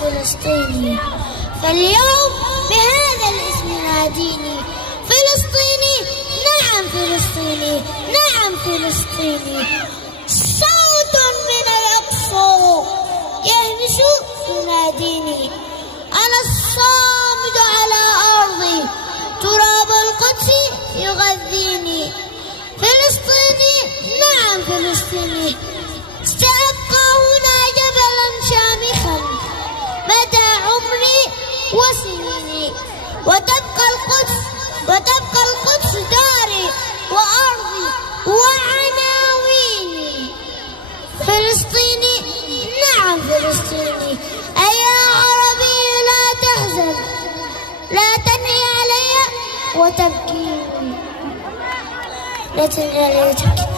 فلسطيني، فاليوم بهذا الاسم ناديني. فلسطيني، نعم فلسطيني، نعم فلسطيني. صوت من الأقصى يهمس يناديني. أنا الصامد على أرضي، تراب القدس يغذيني. فلسطيني، نعم فلسطيني. سأبقى هنا جبلا شامخا مدى عمري وسنيني، وتبقى القدس داري وأرضي وعناويني. فلسطيني، نعم فلسطيني. أيا عربي لا تحزن، لا تنهي علي وتبكيني، لا تنهي علي وتبكيني.